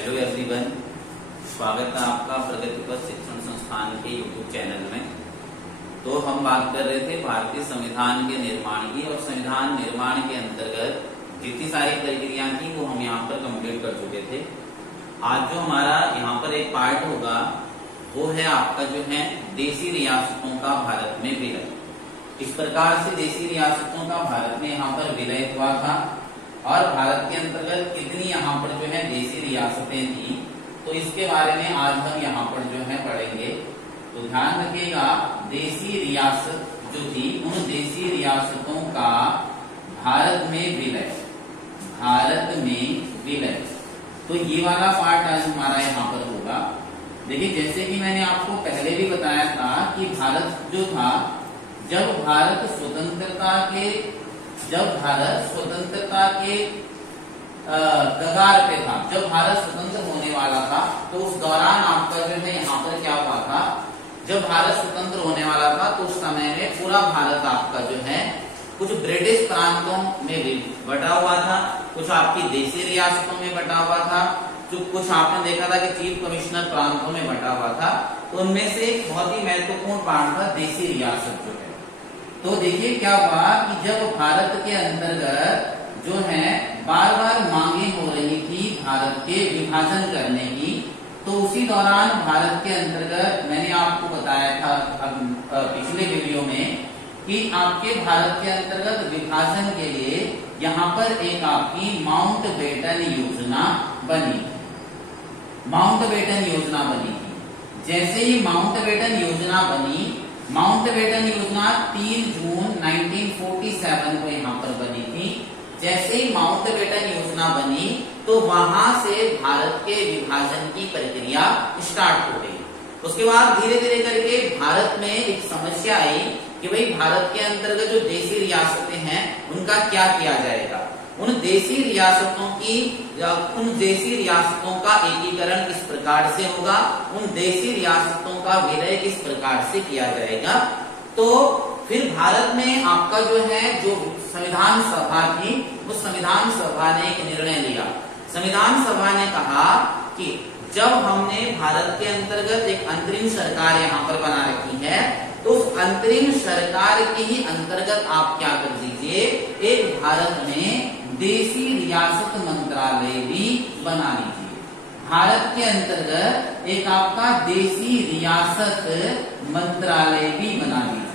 Hello everyone, स्वागत है आपका प्रगति पथ शिक्षण संस्थान के यूट्यूब चैनल में। तो हम बात कर रहे थे भारतीय संविधान के निर्माण की, और संविधान निर्माण के अंतर्गत जितनी सारी प्रक्रिया थी वो हम यहाँ पर कंप्लीट कर चुके थे। आज जो हमारा यहाँ पर एक पार्ट होगा वो है आपका जो है देशी रियासतों का भारत में विलय। इस प्रकार से देशी रियासतों का भारत में यहाँ पर विलय हुआ था और भारत के अंतर्गत कितनी यहाँ पर जो है देशी रियासतें थी, तो इसके बारे में आज हम यहाँ पर जो है पढ़ेंगे। तो ध्यान रखिएगा, देशी रियासत जो थी उन देशी रियासतों का भारत में विलय, भारत में विलय। तो ये वाला पार्ट आज हमारा यहाँ पर होगा। देखिए, जैसे कि मैंने आपको पहले भी बताया था कि भारत जो था, जब भारत स्वतंत्रता के कगार पे था, जब भारत स्वतंत्र होने वाला था, तो उस दौरान आपका जो है यहाँ पर क्या हुआ था, जब भारत स्वतंत्र होने वाला था तो उस समय में पूरा भारत आपका जो है कुछ ब्रिटिश प्रांतों में भी बटा हुआ था, कुछ आपकी देशी रियासतों में बटा हुआ था, जो कुछ आपने देखा था कि चीफ कमिश्नर प्रांतों में बटा हुआ था। तो उनमें से एक बहुत ही महत्वपूर्ण पार्ट था देशी रियासत जो है। तो देखिए क्या हुआ कि जब भारत के अंतर्गत जो है बार बार मांगे हो रही थी भारत के विभाजन करने की, तो उसी दौरान भारत के अंतर्गत मैंने आपको बताया था पिछले वीडियो में कि आपके भारत के अंतर्गत विभाजन के लिए यहाँ पर एक आपकी माउंटबेटन योजना बनी, माउंटबेटन योजना बनी थी। जैसे ही माउंटबेटन योजना बनी, माउंटबेटन योजना 3 जून 1947 को यहाँ पर बनी थी। जैसे ही माउंटबेटन योजना बनी तो वहां से भारत के विभाजन की प्रक्रिया स्टार्ट हो गई। उसके बाद धीरे धीरे करके भारत में एक समस्या आई कि भाई भारत के अंतर्गत जो देशी रियासतें हैं उनका क्या किया जाएगा। उन देशी रियासतों का एकीकरण किस प्रकार से होगा, उन देशी रियासतों का विलय किस प्रकार से किया जाएगा। तो फिर भारत में आपका जो है जो संविधान सभा थी, उस संविधान सभा ने एक निर्णय लिया। संविधान सभा ने कहा कि जब हमने भारत के अंतर्गत एक अंतरिम सरकार यहाँ पर बना रखी है, तो उस अंतरिम सरकार के ही अंतर्गत आप क्या कर दीजिए, एक भारत में देशी रियासत मंत्रालय भी बना लीजिए। भारत के अंतर्गत एक आपका देशी रियासत मंत्रालय भी बना लीजिए।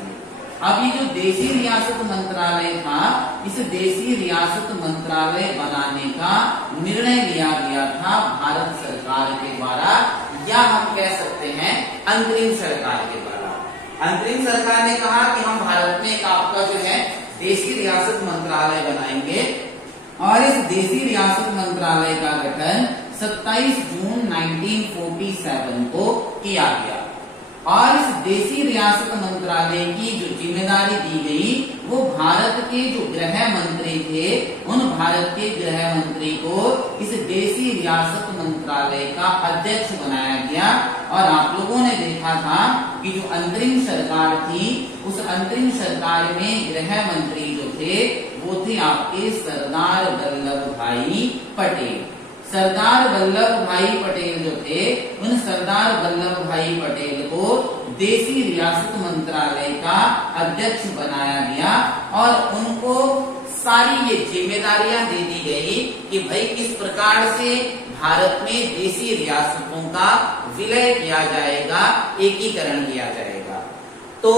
अब ये जो देशी रियासत मंत्रालय था, इस देशी रियासत मंत्रालय बनाने का निर्णय लिया गया था भारत सरकार के द्वारा, या हम कह सकते हैं अंतरिम सरकार के द्वारा। अंतरिम सरकार ने कहा कि हम भारत में एक आपका जो है देशी रियासत मंत्रालय बनाएंगे, और इस देशी रियासत मंत्रालय का गठन 27 जून 1947 को किया गया। और इस देशी रियासत मंत्रालय की जो जिम्मेदारी दी गई वो भारत के जो गृह मंत्री थे, उन भारत के गृह मंत्री को इस देशी रियासत मंत्रालय का अध्यक्ष बनाया गया। और आप लोगों ने देखा था कि जो अंतरिम सरकार थी, उस अंतरिम सरकार में गृह मंत्री जो थे वो थे आपके सरदार वल्लभ भाई पटेल। सरदार वल्लभ भाई पटेल जो थे, उन सरदार वल्लभ भाई पटेल को देशी रियासत मंत्रालय का अध्यक्ष बनाया गया, और उनको सारी ये जिम्मेदारियां दे दी गई कि भाई किस प्रकार से भारत में देशी रियासतों का विलय किया जाएगा, एकीकरण किया जाएगा। तो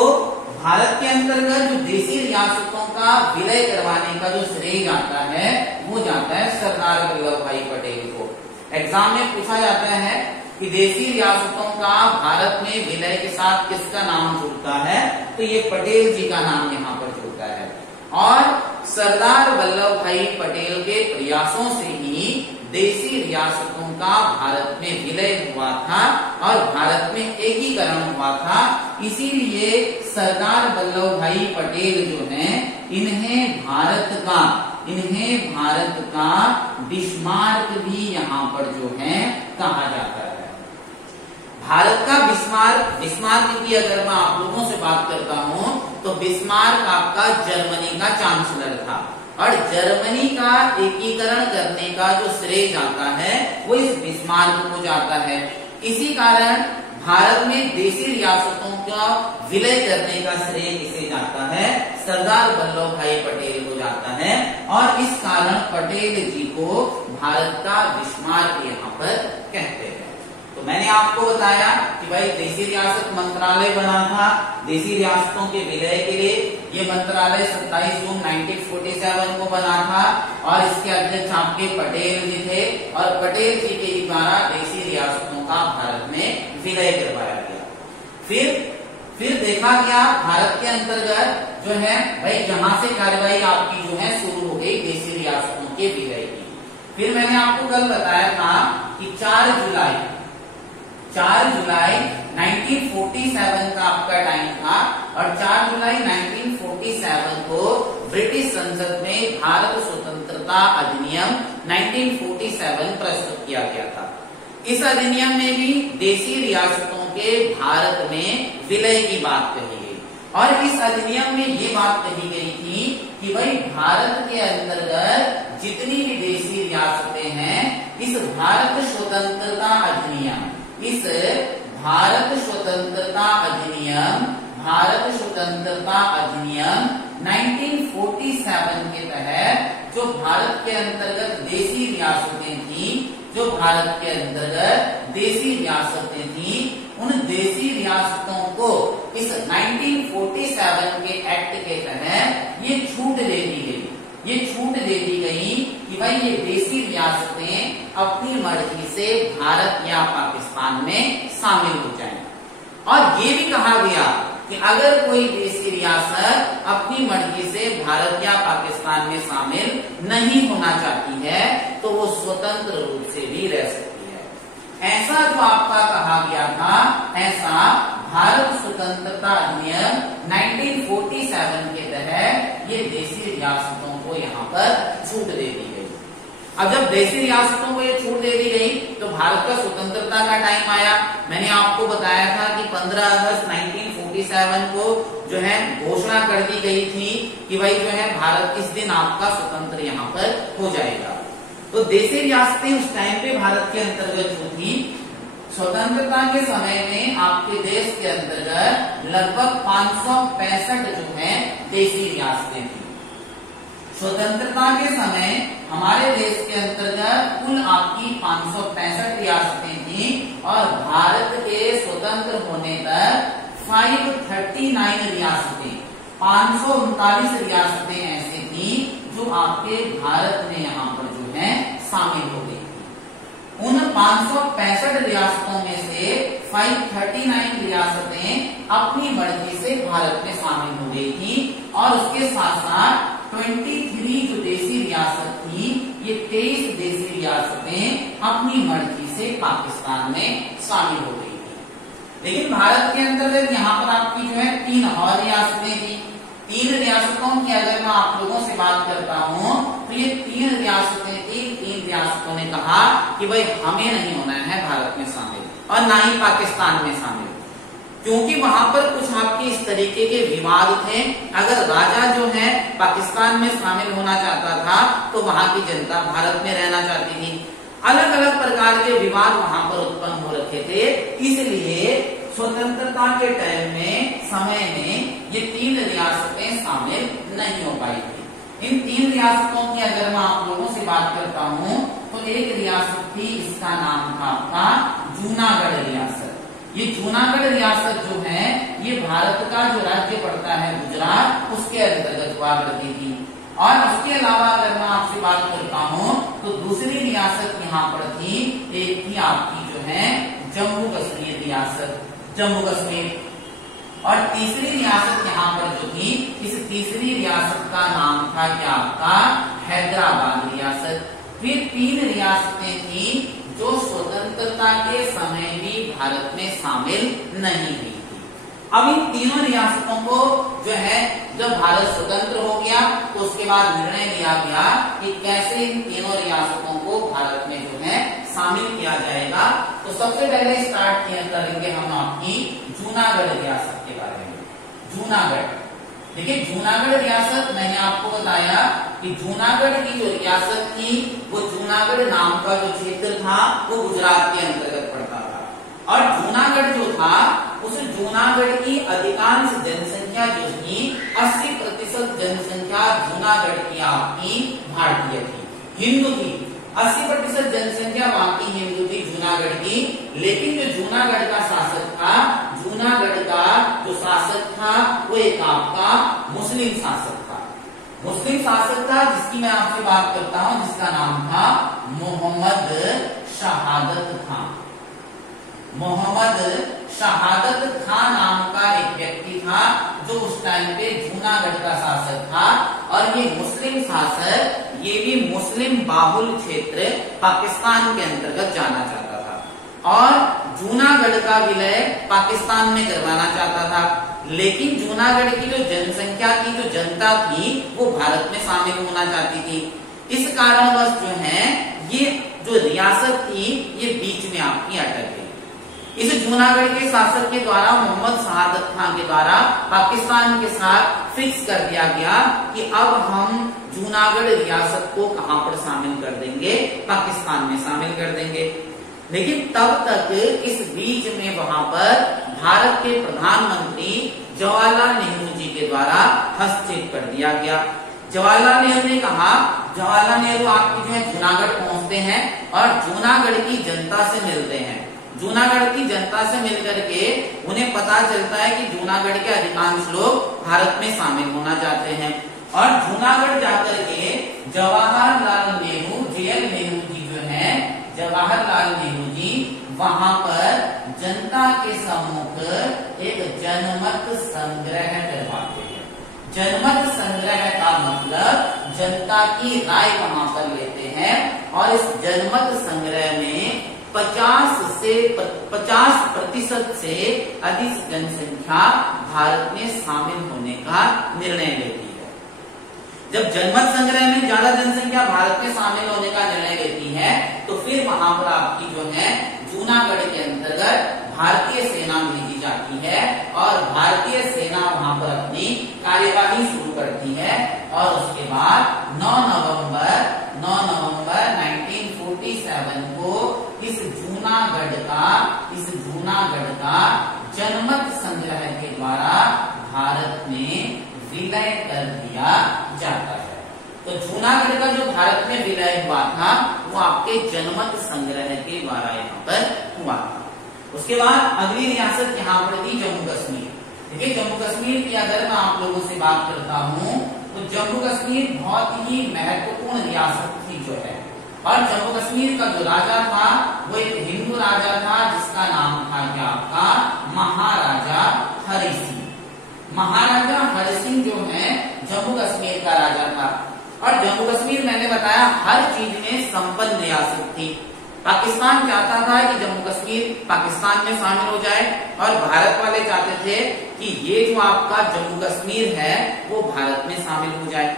भारत के अंतर्गत जो देशी रियासतों का विलय करवाने का जो श्रेय जाता है वो जाता है सरदार वल्लभ भाई पटेल को। एग्जाम में पूछा जाता है कि देशी रियासतों का भारत में विलय के साथ किसका नाम जुड़ता है, तो ये पटेल जी का नाम यहाँ पर जुड़ता है। और सरदार वल्लभ भाई पटेल के प्रयासों से ही देशी रियासतों का भारत में विलय हुआ था और भारत में एकीकरण हुआ था। इसीलिए सरदार वल्लभ भाई पटेल जो हैं, इन्हें भारत का बिस्मार्क भी यहाँ पर जो है कहा जाता है। भारत का बिस्मार्क की अगर मैं आप लोगों से बात करता हूँ तो बिस्मार्क आपका जर्मनी का चांसलर था। और जर्मनी का एकीकरण करने का जो श्रेय जाता है वो इस बिस्मार्क को जाता है। इसी कारण भारत में देशी रियासतों का विलय करने का श्रेय किसे जाता है? सरदार वल्लभ भाई पटेल को जाता है। और इस कारण पटेल जी को भारत का बिस्मार्क यहाँ पर कहते हैं। तो मैंने आपको बताया कि भाई देशी रियासत मंत्रालय बना था देशी रियासतों के विलय के लिए। ये मंत्रालय 27 जून 1947 को बना था और इसके अध्यक्ष आपके पटेल जी थे और पटेल जी के द्वारा देशी रियासतों का भारत में विलय करवाया गया। फिर देखा गया भारत के अंतर्गत जो है भाई यहाँ से कार्यवाही आपकी जो है शुरू हो गई देशी रियासतों के विलय की। फिर मैंने आपको कल बताया था कि 4 जुलाई 1947 का आपका टाइम था और 4 जुलाई 1947 को ब्रिटिश संसद में भारत स्वतंत्रता अधिनियम 1947 प्रस्तुत किया गया था। इस अधिनियम में भी देशी रियासतों के भारत में विलय की बात कही गई और इस अधिनियम में ये बात कही गई थी कि भाई भारत के अंतर्गत जितनी भी देशी रियासतें हैं इस भारत स्वतंत्रता अधिनियम 1947 के तहत जो भारत के अंतर्गत देशी रियासतें थी उन देशी रियासतों को इस 1947 के एक्ट के तहत ये छूट दे दी गई कि भाई ये देशी रियासतें अपनी मर्जी से भारत या पाकिस्तान में शामिल हो जाएं। और ये भी कहा गया कि अगर कोई देशी रियासत अपनी मर्जी से भारत या पाकिस्तान में शामिल नहीं होना चाहती है तो वो स्वतंत्र रूप से भी रह सकती है। ऐसा जो आपका कहा गया था ऐसा भारत स्वतंत्रता अधिनियम 1947 के तहत ये देशी रियासतों को यहाँ पर छूट दे दी गई। अब जब देशी रियासतों को ये छूट दे दी गई तो भारत का स्वतंत्रता का टाइम आया। मैंने आपको बताया था कि 15 अगस्त 1947 को जो है घोषणा कर दी गई थी कि भाई जो है भारत इस दिन आपका स्वतंत्र यहाँ पर हो जाएगा। तो देशी रियासतें उस टाइम पे भारत के अंतर्गत जो थी स्वतंत्रता के समय में आपके देश के अंतर्गत लगभग 565 जो है देशी रियासतें थी। स्वतंत्रता के समय हमारे देश के अंतर्गत कुल आपकी 565 रियासतें थी और भारत के स्वतंत्र होने तक 539 रियासतें 539 रियासतें ऐसी थी जो आपके भारत में यहाँ पर जो है शामिल हो गई थी। उन 565 रियासतों में से 539 रियासतें अपनी मर्जी से भारत में शामिल हो गई थी और उसके साथ साथ 23 जो देशी रियासत थी ये 23 देशी रियासतें अपनी मर्जी से पाकिस्तान में शामिल हो गई थी। लेकिन भारत के अंतर्गत यहाँ पर आपकी जो है 3 और रियासतें थी। 3 रियासतों की अगर मैं आप लोगों से बात करता हूँ तो ये 3 रियासतें थी। 3 रियासतों ने कहा कि भाई हमें नहीं होना है भारत में शामिल और ना ही पाकिस्तान में शामिल, क्योंकि वहां पर कुछ आपके इस तरीके के विवाद थे। अगर राजा जो है पाकिस्तान में शामिल होना चाहता था तो वहां की जनता भारत में रहना चाहती थी। अलग अलग प्रकार के विवाद वहां पर उत्पन्न हो रखे थे। इसलिए स्वतंत्रता के टाइम में समय में ये 3 रियासतें शामिल नहीं हो पाई थी। इन 3 रियासतों की अगर मैं आप लोगों से बात करता हूँ तो एक रियासत थी, इसका नाम था आपका जूनागढ़ रियासत। ये जूनागढ़ रियासत जो है ये भारत का जो राज्य पड़ता है गुजरात उसके अंतर्गत हुआ करती थी। और उसके अलावा अगर मैं आपसे बात करता हूँ तो दूसरी रियासत यहाँ पर थी, एक थी आपकी जो है जम्मू कश्मीर रियासत, जम्मू कश्मीर। और तीसरी रियासत यहाँ पर जो थी इस तीसरी रियासत का नाम था क्या आपका हैदराबाद रियासत। फिर 3 रियासतें थी जो स्वतंत्रता के समय भी भारत में शामिल नहीं हुई थी। अब इन तीनों रियासतों को जो है जब भारत स्वतंत्र हो गया तो उसके बाद निर्णय लिया गया कि कैसे इन तीनों रियासतों को भारत में जो है शामिल किया जाएगा। तो सबसे पहले स्टार्ट करेंगे हम आपकी जूनागढ़ रियासत के बारे में। जूनागढ़, देखिए जूनागढ़ रियासत मैंने आपको बताया कि जूनागढ़ की जो रियासत थी वो जूनागढ़ नाम का जो क्षेत्र था वो गुजरात के अंतर्गत पड़ता था, और जूनागढ़ जो था उस जूनागढ़ की अधिकांश जनसंख्या जो थी 80% जनसंख्या जूनागढ़ की आपकी भारतीय थी, हिंदू थी। 80% जनसंख्या वहां की हिंदू थी जूनागढ़ की। लेकिन जो जूनागढ़ का शासक था, जूनागढ़ का जो शासक था वो एक आपका मुस्लिम शासक था। मुस्लिम शासक था जिसकी मैं आपसे बात करता हूं, जिसका नाम था मोहम्मद शहादत खान। मोहम्मद शहादत खान नाम का एक व्यक्ति था जो उस टाइम पे जूनागढ़ का शासक था, और ये मुस्लिम शासक ये भी मुस्लिम बाहुल क्षेत्र पाकिस्तान के अंतर्गत जाना चाहता था, और जूनागढ़ का विलय पाकिस्तान में करवाना चाहता था। लेकिन जूनागढ़ की जो जनसंख्या की जो जनता थी वो भारत में शामिल होना चाहती थी। इस कारणवश जो है ये जो रियासत थी ये बीच में आपकी अटक गई। इस जूनागढ़ के शासक के द्वारा, मोहम्मद शहादत खान के द्वारा पाकिस्तान के साथ फिक्स कर दिया गया कि अब हम जूनागढ़ रियासत को कहां पर शामिल कर देंगे, पाकिस्तान में शामिल कर देंगे। लेकिन तब तक इस बीच में वहां पर भारत के प्रधानमंत्री जवाहरलाल नेहरू जी के द्वारा हस्तक्षेप कर दिया गया। जवाहरलाल नेहरू ने कहा, जवाहरलाल नेहरू आपकी जो है जूनागढ़ पहुंचते हैं और जूनागढ़ की जनता से मिलते हैं। जूनागढ़ की जनता से मिलकर के उन्हें पता चलता है कि जूनागढ़ के अधिकांश लोग भारत में शामिल होना चाहते हैं, और जूनागढ़ जाकर के जवाहरलाल नेहरू, JL नेहरू जी जो है, जवाहरलाल नेहरू जी वहां पर जनता के सम्मुख एक जनमत संग्रह करवाते हैं। जनमत संग्रह का मतलब जनता की राय वहां पर लेते हैं, और इस जनमत संग्रह में 50% से अधिक जनसंख्या भारत में शामिल होने का निर्णय लेती है। जब जनमत संग्रह में ज्यादा जनसंख्या भारत में शामिल होने का निर्णय लेती है तो फिर वहां पर आपकी जो है जूनागढ़ के अंतर्गत भारतीय सेना भेजी जाती है, और भारतीय सेना वहां पर अपनी कार्यवाही शुरू करती है। और उसके बाद 9 नवंबर 1947 को इस जूनागढ़ का जनमत संग्रह के द्वारा भारत में विलय कर दिया जाता है। तो जूनागढ़ का जो भारत में विलय हुआ था वो आपके जनमत संग्रह के द्वारा यहाँ पर हुआ था। उसके बाद अगली रियासत यहाँ पर थी जम्मू कश्मीर। देखिए, जम्मू कश्मीर की अगर मैं आप लोगों से बात करता हूँ तो जम्मू कश्मीर बहुत ही महत्वपूर्ण रियासत थी जो है, और जम्मू कश्मीर का जो राजा था वो एक हिंदू राजा था जिसका नाम था क्या आपका महाराजा हरि सिंह। महाराजा हरि सिंह जो है जम्मू कश्मीर का राजा था, और जम्मू कश्मीर मैंने बताया हर चीज में संपन्न रियासत थी। पाकिस्तान चाहता था कि जम्मू कश्मीर पाकिस्तान में शामिल हो जाए, और भारत वाले चाहते थे कि ये जो आपका जम्मू कश्मीर है वो भारत में शामिल हो जाए।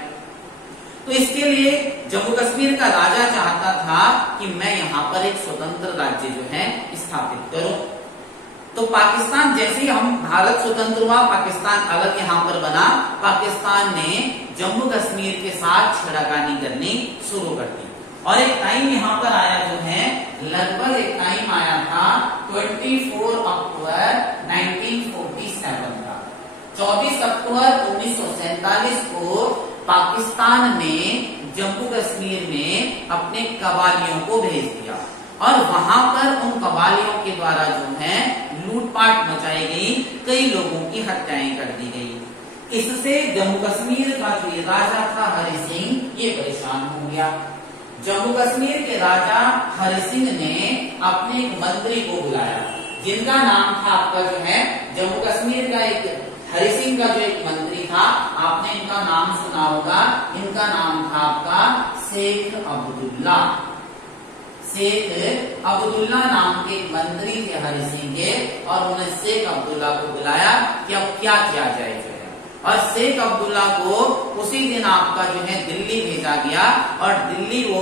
तो इसके लिए जम्मू कश्मीर का राजा चाहता था कि मैं यहाँ पर एक स्वतंत्र राज्य जो है स्थापित करूं। तो पाकिस्तान, जैसे ही हम भारत स्वतंत्र हुआ, पाकिस्तान अलग यहाँ पर बना, पाकिस्तान ने जम्मू कश्मीर के साथ छेड़खानी करनी शुरू कर दी। और एक टाइम यहाँ पर आया जो है, लगभग एक टाइम आया था 24 अक्टूबर 1947 का। 24 अक्टूबर 1947 को पाकिस्तान ने जम्मू कश्मीर में अपने कबालियों को भेज दिया, और वहां पर उन कबालियों के द्वारा जो है लूटपाट मचाई गई, कई लोगों की हत्याएं कर दी गई। इससे जम्मू कश्मीर का जो ये राजा था हरि सिंह, ये परेशान हो गया। जम्मू कश्मीर के राजा हरि सिंह ने अपने एक मंत्री को बुलाया, जिनका नाम था आपका जो है जम्मू कश्मीर का एक हरि सिंह का जो एक मंत्री था, आपने इनका नाम सुना होगा। इनका नाम था आपका शेख अब्दुल्ला। शेख अब्दुल्ला नाम के एक मंत्री थे हरि सिंह के, और उन्होंने शेख अब्दुल्ला को बुलाया कि अब क्या किया जाए जो है। और शेख अब्दुल्ला को उसी दिन आपका जो है दिल्ली भेजा गया, और दिल्ली वो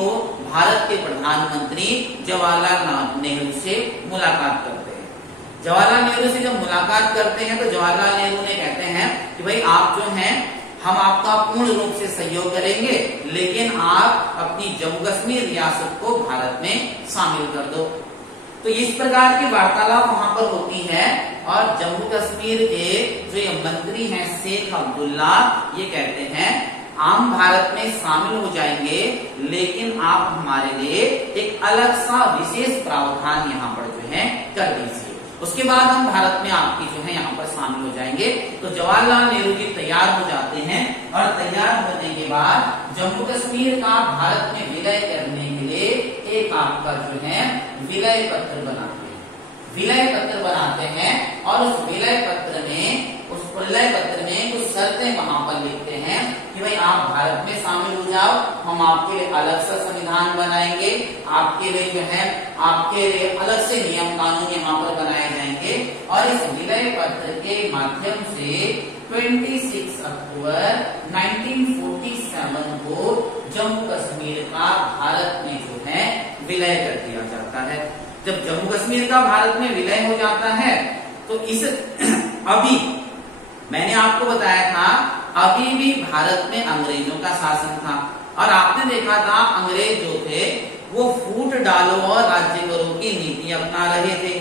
भारत के प्रधानमंत्री जवाहरलाल नेहरू से मुलाकात करते हैं। जवाहरलाल नेहरू से जब मुलाकात करते हैं तो जवाहरलाल नेहरू ने कहते हैं कि भाई आप जो हैं हम आपका पूर्ण रूप से सहयोग करेंगे, लेकिन आप अपनी जम्मू कश्मीर रियासत को भारत में शामिल कर दो। तो इस प्रकार की वार्तालाप वहां पर होती है और जम्मू कश्मीर के जो ये मंत्री हैं शेख अब्दुल्ला, ये कहते हैं हम भारत में शामिल हो जाएंगे, लेकिन आप हमारे लिए एक अलग सा विशेष प्रावधान यहाँ पर जो है कर दीजिए, उसके बाद हम भारत में आपकी जो है यहाँ पर शामिल हो जाएंगे। तो जवाहरलाल नेहरू जी तैयार हो जाते हैं और तैयार होने के बाद जम्मू कश्मीर का भारत में विलय करने के लिए एक आपका जो है विलय पत्र बनाते हैं, विलय पत्र बनाते हैं और उस विलय पत्र में कुछ शर्तें वहां पर लिखते हैं कि भाई आप भारत में शामिल हो जाओ, हम आपके लिए अलग सा संविधान बनाएंगे, आपके लिए जो है आपके लिए अलग से नियम कानून यहाँ पर बनाए जाएंगे। और इस विलय पत्र के माध्यम से 26 अक्टूबर 1947 को जम्मू कश्मीर का भारत में जो है विलय कर दिया जाता है। जब जम्मू कश्मीर का भारत में विलय हो जाता है तो इस अभी मैंने आपको बताया था अभी भी भारत में अंग्रेजों का शासन था और आपने देखा था अंग्रेज जो थे वो फूट डालो और राज्य करो की नीति अपना रहे थे।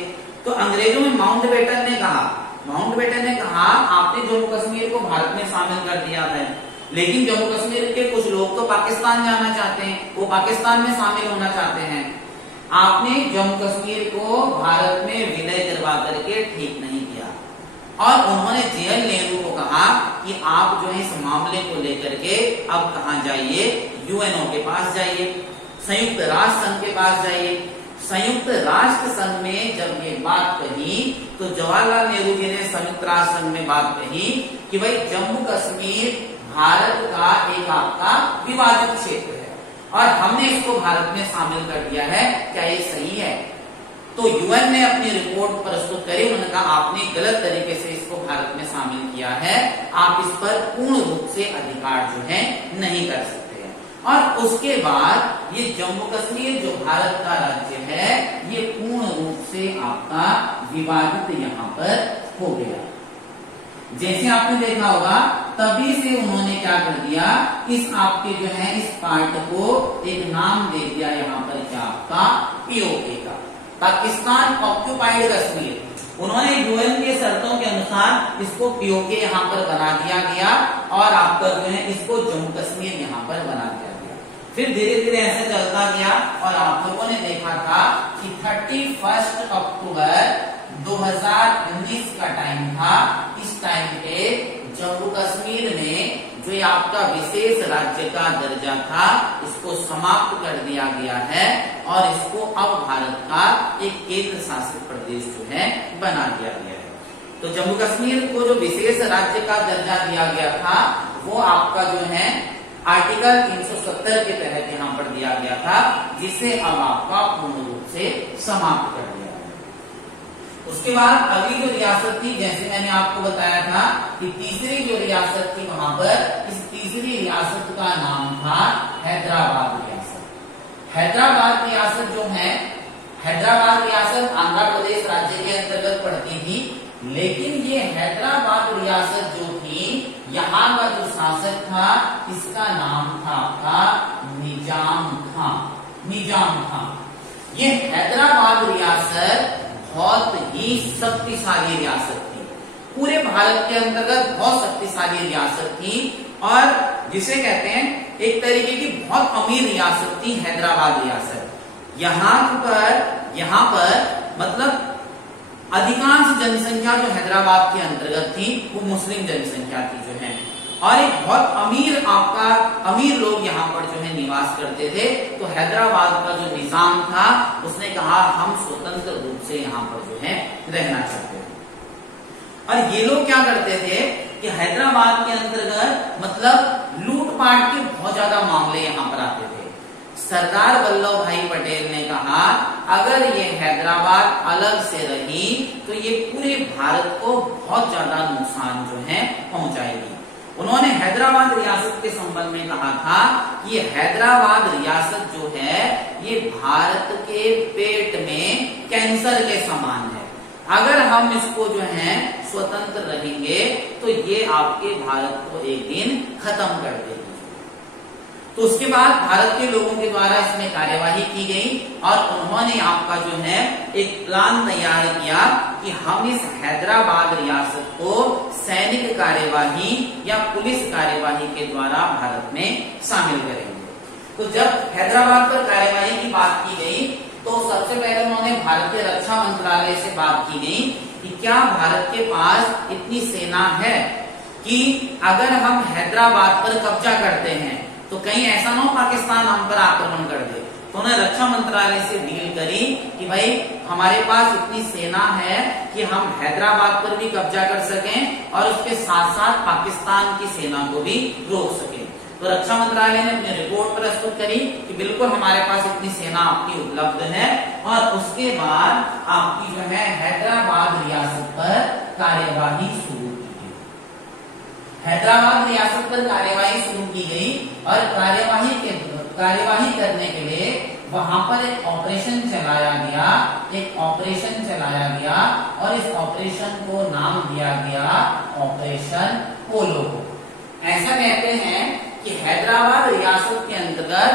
तो अंग्रेजों में माउंटबेटन ने कहा आपने जम्मू कश्मीर को भारत में शामिल कर दिया है, लेकिन जम्मू कश्मीर के कुछ लोग तो पाकिस्तान जाना चाहते हैं, वो पाकिस्तान में शामिल होना चाहते हैं। आपने जम्मू कश्मीर को भारत में विलय करवा करके ठीक नहीं किया और उन्होंने जवाहरलाल नेहरू को कहा कि आप जो है इस मामले को लेकर के अब कहां जाइए, यूएनओ के पास जाइए, संयुक्त राष्ट्र संघ के पास जाइए। संयुक्त राष्ट्र संघ में जब ये बात कही तो जवाहरलाल नेहरू जी ने संयुक्त राष्ट्र संघ में बात कही कि भाई जम्मू कश्मीर भारत का एक आपका विभाजित क्षेत्र है और हमने इसको भारत में शामिल कर दिया है, क्या ये सही है? तो यूएन ने अपनी रिपोर्ट प्रस्तुत करी, उन्होंने कहा आपने गलत तरीके से इसको भारत में शामिल किया है, आप इस पर पूर्ण रूप से अधिकार जो है नहीं कर सकते हैं। और उसके बाद ये जम्मू कश्मीर जो भारत का राज्य है ये पूर्ण रूप से आपका विवादित यहाँ पर हो गया। जैसे आपने देखा होगा तभी से उन्होंने क्या कर दिया, इस आपके जो है इस पार्ट को एक नाम दे दिया यहाँ पर क्या आपका पीओके का, पाकिस्तान ऑक्यूपाइड कश्मीर। उन्होंने यूएन के शर्तों के अनुसार इसको पीओके यहाँ पर बना दिया गया और आपका जो है इसको जम्मू कश्मीर यहाँ पर बना दिया गया। फिर धीरे धीरे ऐसे चलता गया और आप लोगों ने देखा था कि 31 अक्टूबर 2019 का टाइम था। इस टाइम पे जम्मू कश्मीर में जो ये आपका विशेष राज्य का दर्जा था इसको समाप्त कर दिया गया है और इसको अब भारत का एक केंद्र शासित प्रदेश जो है बना दिया गया है। तो जम्मू कश्मीर को जो विशेष राज्य का दर्जा दिया गया था वो आपका जो है आर्टिकल 370 के तहत यहाँ पर दिया गया था, जिसे अब आपका पूर्ण रूप से समाप्त कर दिया। उसके बाद अगली जो रियासत थी, जैसे मैंने आपको बताया था कि तीसरी जो रियासत थी वहां पर, इस तीसरी रियासत का नाम था हैदराबाद रियासत। हैदराबाद रियासत जो है, हैदराबाद रियासत आंध्र प्रदेश राज्य के अंतर्गत पड़ती थी, लेकिन ये हैदराबाद रियासत जो थी यहाँ का जो शासक था इसका नाम था आपका निजाम खां। ये हैदराबाद रियासत बहुत ही शक्तिशाली रियासत थी, पूरे भारत के अंतर्गत बहुत शक्तिशाली रियासत थी और जिसे कहते हैं एक तरीके की बहुत अमीर रियासत थी हैदराबाद रियासत। यहाँ पर मतलब अधिकांश जनसंख्या जो हैदराबाद के अंतर्गत थी वो मुस्लिम जनसंख्या थी जो है, और एक बहुत अमीर लोग यहाँ पर जो है निवास करते थे। तो हैदराबाद का जो निजाम था उसने कहा हम स्वतंत्र रूप से यहाँ पर जो है रहना चाहते हैं। और ये लोग क्या करते थे कि हैदराबाद के अंतर्गत मतलब लूटपाट के बहुत ज्यादा मामले यहाँ पर आते थे। सरदार वल्लभ भाई पटेल ने कहा अगर ये हैदराबाद अलग से रही तो ये पूरे भारत को बहुत ज्यादा नुकसान जो है पहुंचाएगी। उन्होंने हैदराबाद रियासत के संबंध में कहा था कि ये हैदराबाद रियासत जो है ये भारत के पेट में कैंसर के समान है। अगर हम इसको जो है स्वतंत्र रहेंगे तो ये आपके भारत को एक दिन खत्म कर देगी। तो उसके बाद भारत के लोगों के द्वारा इसमें कार्यवाही की गई और उन्होंने आपका जो है एक प्लान तैयार किया कि हम इस हैदराबाद रियासत को सैनिक कार्यवाही या पुलिस कार्यवाही के द्वारा भारत में शामिल करेंगे। तो जब हैदराबाद पर कार्यवाही की बात की गई तो सबसे पहले उन्होंने भारतीय रक्षा मंत्रालय से बात की गई कि क्या भारत के पास इतनी सेना है कि अगर हम हैदराबाद पर कब्जा करते हैं तो कहीं ऐसा ना हो पाकिस्तान हम पर आक्रमण कर दे। तो उन्होंने रक्षा मंत्रालय से डील करी कि भाई हमारे पास इतनी सेना है कि हम हैदराबाद पर भी कब्जा कर सकें और उसके साथ साथ पाकिस्तान की सेना को भी रोक सकें। तो रक्षा मंत्रालय ने अपनी रिपोर्ट प्रस्तुत करी कि बिल्कुल हमारे पास इतनी सेना आपकी उपलब्ध है और उसके बाद आपकी जो है हैदराबाद रियासत पर कार्यवाही शुरू की गई। हैदराबाद रियासत पर कार्यवाही शुरू की गई और कार्यवाही करने के लिए वहां पर एक ऑपरेशन चलाया गया और इस ऑपरेशन को नाम दिया गया ऑपरेशन पोलो को। ऐसा कहते हैं कि हैदराबाद रियासत के अंतर्गत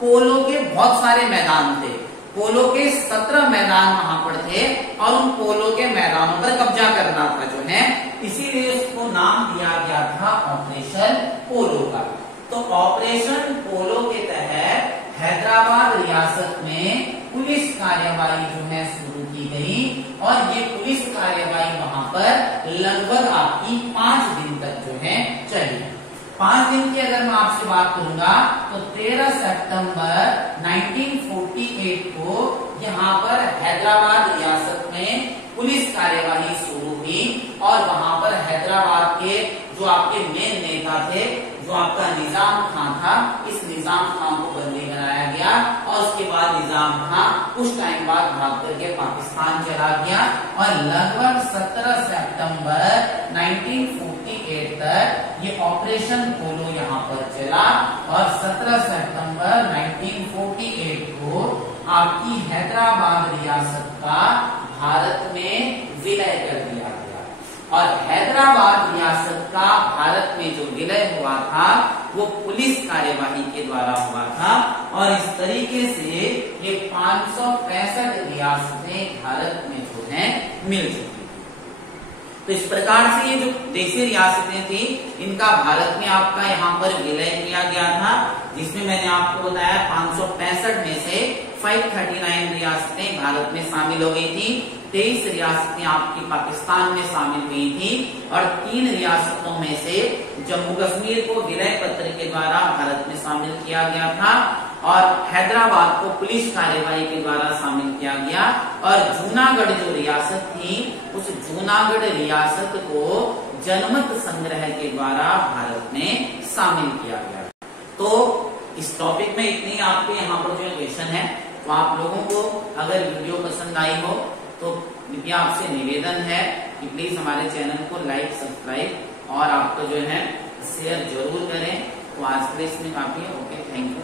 पोलो के बहुत सारे मैदान थे। पोलो के 17 मैदान वहां पर थे और उन पोलो के मैदानों पर कब्जा करना था जो है, इसीलिए उसको नाम दिया गया था ऑपरेशन पोलो का। तो ऑपरेशन पोलो के तहत हैदराबाद रियासत में पुलिस कार्यवाही जो है शुरू की गई और ये पुलिस कार्यवाही वहां पर लगभग आपकी 5 दिन तक जो है चली। 5 दिन की अगर मैं आपसे बात करूंगा तो 13 सितंबर 1948 को यहाँ पर हैदराबाद रियासत में पुलिस कार्यवाही शुरू हुई और वहां पर हैदराबाद के जो आपके मेन नेता थे, जो आपका निजाम खान था, इस निजाम खान को बंदी बनाया गया और उसके बाद निजाम खान कुछ टाइम बाद भाग करके पाकिस्तान चला गया और लगभग 17 सितंबर 1948 तक ये ऑपरेशन पोलो यहाँ पर चला और 17 सितंबर 1948 को आपकी हैदराबाद रियासत का भारत में विलय कर दिया गया। और हैदराबाद रियासत का भारत में जो विलय हुआ था वो पुलिस कार्यवाही के द्वारा हुआ था और इस तरीके से ये 565 रियासतें भारत में जो है मिल चुकी थी। तो इस प्रकार से ये जो देशी रियासतें थी इनका भारत में आपका यहाँ पर विलय किया गया था, जिसमें मैंने आपको बताया 565 में से 539 रियासतें भारत में शामिल हो गई थी, 23 रियासतें आपकी पाकिस्तान में शामिल हुई थी और 3 रियासतों में से जम्मू कश्मीर को विलय पत्र के द्वारा भारत में शामिल किया गया था और हैदराबाद को पुलिस कार्यवाही के द्वारा शामिल किया गया और जूनागढ़ जो रियासत थी उस जूनागढ़ रियासत को जनमत संग्रह के द्वारा भारत में शामिल किया गया। तो इस टॉपिक में इतनी आपके यहाँ पर जो क्वेश्चन है, तो आप लोगों को अगर वीडियो पसंद आई हो तो कृपया आपसे निवेदन है कि प्लीज हमारे चैनल को लाइक, सब्सक्राइब और आपको जो है शेयर जरूर करें। तो आज के लिए इसमें काफी है। Okay, thank you.